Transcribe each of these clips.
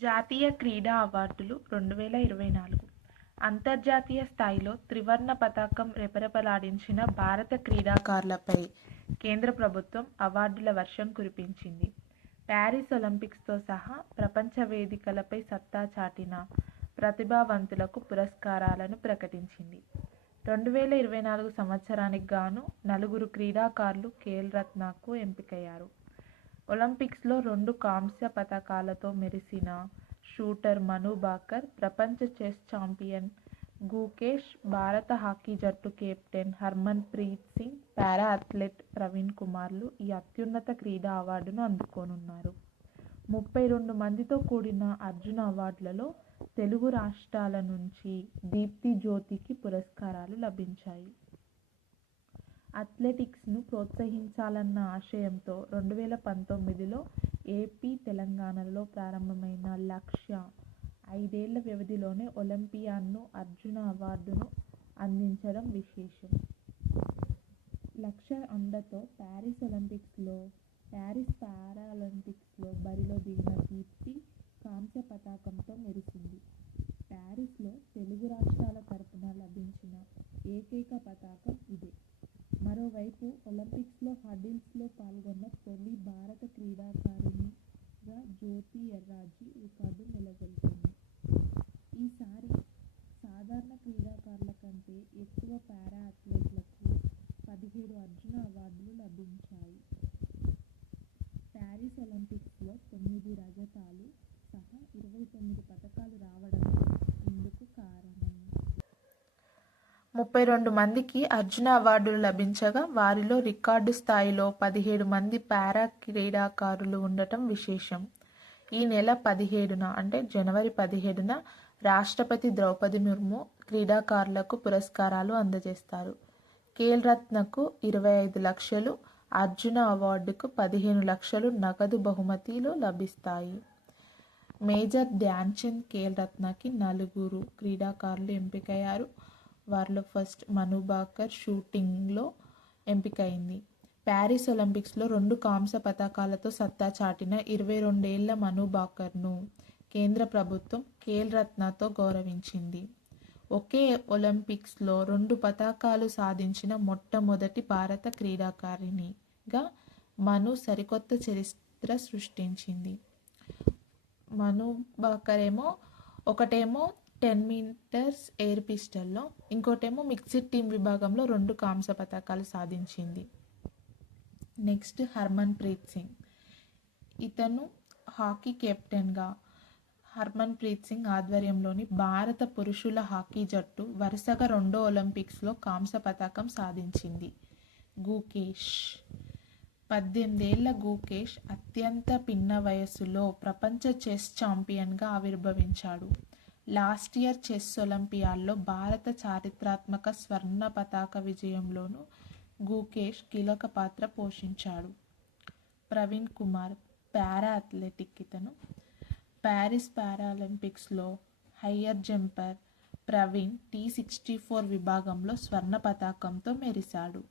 జాతీయ క్రీడా అవార్డులు 2024 అంతర్జాతీయ స్థాయిలో త్రివర్ణ పతాకం రెపరెపలాడించిన భారత క్రీడాకారులపై కేంద్ర ప్రభుత్వం అవార్డుల వర్షం కురిపించింది. ప్యారిస్ ఒలింపిక్స్తో సహా ప్రపంచ వేదికలపై సత్తా చాటిన ప్రతిభావంతులకు పురస్కారాలను ప్రకటించింది. 2024 సంవత్సరానికి గాను 4 క్రీడాకారులు ఖేల్ రత్నకు ఎంపికయ్యారు. ఒలింపిక్స్లో 2 కాంస్య పతకాలతో మెరిసిన షూటర్ మను భాకర్, ప్రపంచ చెస్ ఛాంపియన్ గుకేష్, భారత హాకీ జట్టు captain Harmanpreet Singh, para athlete Praveen కుమార్లు ఈ అత్యున్నత క్రీడా అవార్డును అందుకోనున్నారు. 32 మందితో కూడిన అర్జున అవార్డులలో తెలుగు రాష్ట్రాల నుంచి దీప్తి జ్యోతికి పురస్కారాలు లభించాయి. అథ్లెటిక్స్ను ప్రోత్సహించాలన్న ఆశయంతో 2019లో ఏపీ, తెలంగాణలలో ప్రారంభమైన లక్ష్య 5 ఏళ్ల వ్యవధిలోనే ఒలింపియాడ్ను అర్జున అవార్డును అందించడం విశేషం. లక్ష్య అండతో ప్యారిస్ పారాలింపిక్స్లో బరిలో దిగిన దీప్తి కాంస్య పతకంతో మెరిసింది. ప్యారిస్లో తెలుగు రాష్ట్రాల తరపున లభించిన ఏకైక పతకం ఇదే. మరోవైపు ఒలింపిక్స్లో హర్డిల్స్లో పాల్గొన్న తొలి భారత క్రీడాకారిణిగా జ్యోతి ఎర్రాజీ రికార్డు నెలకొల్పింది. ఈసారి సాధారణ క్రీడాకారుల కంటే ఎక్కువ పారా అథ్లెట్లకు 17 అర్జున అవార్డులు లభించాయి. ప్యారిస్ ఒలింపిక్స్లో 9 రజతాలు సహా 29 పతకాలు రావడమే ఇందుకు కారణం. 32 మందికి అర్జున అవార్డులు లభించగా వారిలో రికార్డు స్థాయిలో 17 మంది పారా క్రీడాకారులు ఉండటం విశేషం. ఈ నెల 17న అంటే జనవరి 17న రాష్ట్రపతి ద్రౌపది ముర్ము క్రీడాకారులకు పురస్కారాలు అందజేస్తారు. ఖేల్ రత్నకు 25 లక్షలు, అర్జున అవార్డుకు 15 లక్షలు నగదు బహుమతులు లభిస్తాయి. మేజర్ ధ్యాన్ చంద్ ఖేల్ రత్నకి 4 క్రీడాకారులు ఎంపికయ్యారు. వారిలో ఫస్ట్ మను భాకర్ షూటింగ్లో ఎంపికైంది. ప్యారిస్ ఒలింపిక్స్లో 2 కాంస్య పతకాలతో సత్తా చాటిన 22 ఏళ్ల మను భాకర్ను కేంద్ర ప్రభుత్వం ఖేల్ రత్నతో గౌరవించింది. ఒకే ఒలింపిక్స్లో 2 పతకాలు సాధించిన మొట్టమొదటి భారత క్రీడాకారిణిగా మను సరికొత్త చరిత్ర సృష్టించింది. మను భాకర్ ఒకటేమో 10 మీటర్స్ ఎయిర్ పిస్టల్లో, ఇంకోటేమో మిక్స్డ్ టీమ్ విభాగంలో 2 కాంస్య పతకాలు సాధించింది. నెక్స్ట్ హర్మన్ ప్రీత్ సింగ్. ఇతను హాకీ కెప్టెన్గా హర్మన్ ప్రీత్ సింగ్ ఆధ్వర్యంలోని భారత పురుషుల హాకీ జట్టు వరుసగా 2వ ఒలింపిక్స్లో కాంస్య పతకం సాధించింది. గుకేష్. 18 ఏళ్ల గుకేష్ అత్యంత పిన్న వయస్సులో ప్రపంచ చెస్ ఛాంపియన్గా ఆవిర్భవించాడు. లాస్ట్ ఇయర్ చెస్ ఒలింపియాడ్లో భారత చారిత్రాత్మక స్వర్ణ పతాక విజయంలోనూ గుకేష్ కీలక పాత్ర పోషించాడు. Praveen Kumar para athletic. ఇతను ప్యారిస్ పారాలింపిక్స్లో హయ్యర్ జంపర్ ప్రవీణ్ T64 విభాగంలో స్వర్ణ పతాకంతో మెరిశాడు.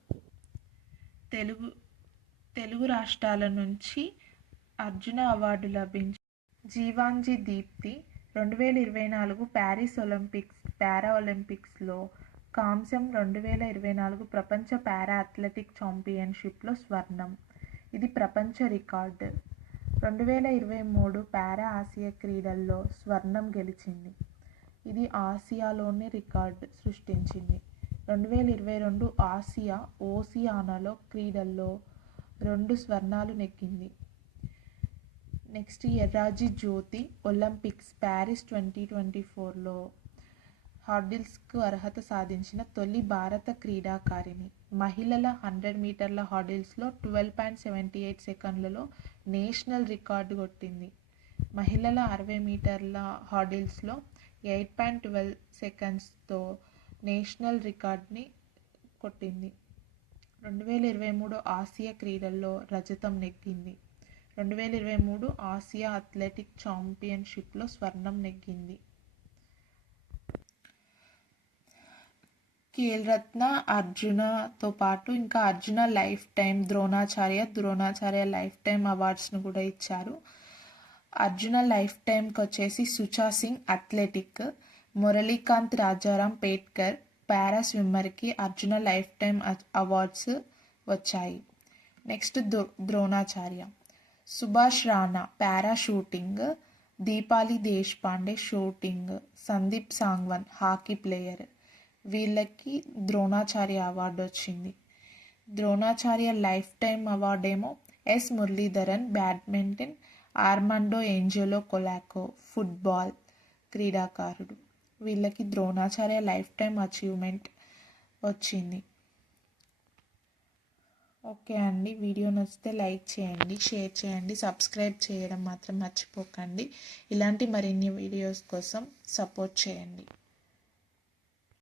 తెలుగు రాష్ట్రాల నుంచి అర్జున అవార్డు లభించిన జీవాంజీ దీప్తి 2024 ప్యారిస్ పారా ఒలింపిక్స్లో కాంస్యం, 2024 ప్రపంచ పారా అథ్లెటిక్ ఛాంపియన్షిప్లో స్వర్ణం. ఇది ప్రపంచ రికార్డు. 2023 పారా ఆసియా క్రీడల్లో స్వర్ణం గెలిచింది. ఇది ఆసియాలోనే రికార్డు సృష్టించింది. 2022 ఓసియానాలో క్రీడల్లో 2 స్వర్ణాలు నెగ్గింది. నెక్స్ట్ ఎర్రాజీ జ్యోతి. ఒలింపిక్స్ ప్యారిస్ 2024లో హర్డిల్స్కు అర్హత సాధించిన తొలి భారత క్రీడాకారిణి. మహిళల 100 మీటర్ల హర్డిల్స్లో 12.78 సెకన్లలో నేషనల్ రికార్డు కొట్టింది. మహిళల 60 మీటర్ల హర్డిల్స్లో 8.12 సెకండ్స్తో నేషనల్ రికార్డుని కొట్టింది. 2023 ఆసియా క్రీడల్లో రజతం నెగ్గింది. 2023 ఆసియా అథ్లెటిక్ ఛాంపియన్షిప్లో స్వర్ణం నెగ్గింది. ఖేల్ రత్న, అర్జునతో పాటు ఇంకా Arjuna life time, Dronacharya life time అవార్డ్స్ను కూడా ఇచ్చారు. అర్జున లైఫ్ టైంకి వచ్చేసి సుచా సింగ్ అథ్లెటిక్, మురళీకాంత్ రాజారాం పేట్కర్ పారా స్విమ్మర్కి అర్జున లైఫ్ టైం అవార్డ్స్ వచ్చాయి. Next Dronacharya. Subhash Rana para shooting, Deepali Deshpande shooting, Sandeep Sangwan hockey player, వీళ్ళకి ద్రోణాచార్య అవార్డు వచ్చింది. ద్రోణాచార్య లైఫ్ టైం అవార్డేమో S Muralidharan badminton, Armando Angelo Colaco football క్రీడాకారుడు, వీళ్ళకి ద్రోణాచార్య లైఫ్ టైం అచీవ్మెంట్ వచ్చింది. ఓకే అండి, వీడియో నచ్చితే లైక్ చేయండి, షేర్ చేయండి, సబ్స్క్రైబ్ చేయడం మాత్రం మర్చిపోకండి. ఇలాంటి మరిన్ని వీడియోస్ కోసం సపోర్ట్ చేయండి.